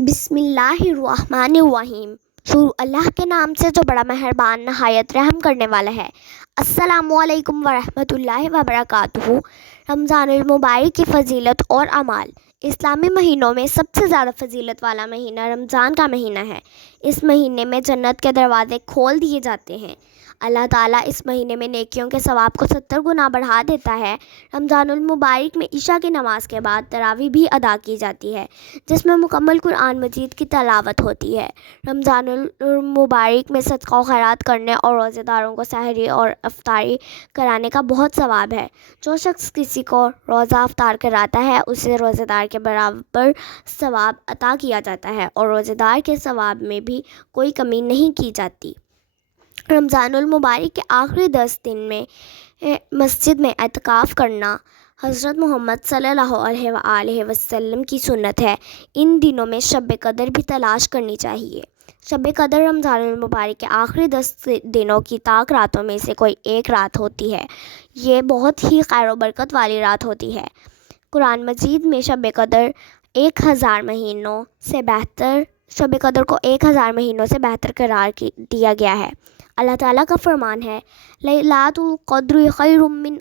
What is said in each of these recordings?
بسم اللہ الرحمن الرحیم۔ شروع اللہ کے نام سے جو بڑا مہربان نہایت رحم کرنے والا ہے۔ السلام علیکم ورحمۃ اللہ وبرکاتہ۔ رمضان المبارک کی فضیلت اور اعمال۔ اسلامی مہینوں میں سب سے زیادہ فضیلت والا مہینہ رمضان کا مہینہ ہے۔ اس مہینے میں جنت کے دروازے کھول دیے جاتے ہیں۔ اللہ تعالیٰ اس مہینے میں نیکیوں کے ثواب کو 70 گنا بڑھا دیتا ہے۔ رمضان المبارک میں عشاء کی نماز کے بعد تراویح بھی ادا کی جاتی ہے، جس میں مکمل قرآن مجید کی تلاوت ہوتی ہے۔ رمضان المبارک میں صدقہ و خیرات کرنے اور روزہ داروں کو سحری اور افطاری کرانے کا بہت ثواب ہے۔ جو شخص کسی کو روزہ افطار کراتا ہے اسے روزہ دار کے برابر ثواب عطا کیا جاتا ہے، اور روزہ دار کے ثواب میں بھی کوئی کمی نہیں کی جاتی۔ رمضان المبارک کے آخری 10 دن میں مسجد میں اعتکاف کرنا حضرت محمد صلی اللہ علیہ وآلہ وسلم کی سنت ہے۔ ان دنوں میں شب قدر بھی تلاش کرنی چاہیے۔ شب قدر رمضان المبارک کے آخری 10 دنوں کی طاق راتوں میں سے کوئی ایک رات ہوتی ہے۔ یہ بہت ہی خیر و برکت والی رات ہوتی ہے۔ قرآن مجید میں شب قدر کو 1000 مہینوں سے بہتر قرار دیا گیا ہے۔ اللہ تعالیٰ کا فرمان ہے، لیلۃ القدر خیر من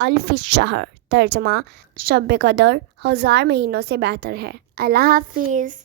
الف شہر۔ ترجمہ، شب قدر 1000 مہینوں سے بہتر ہے۔ اللہ حافظ۔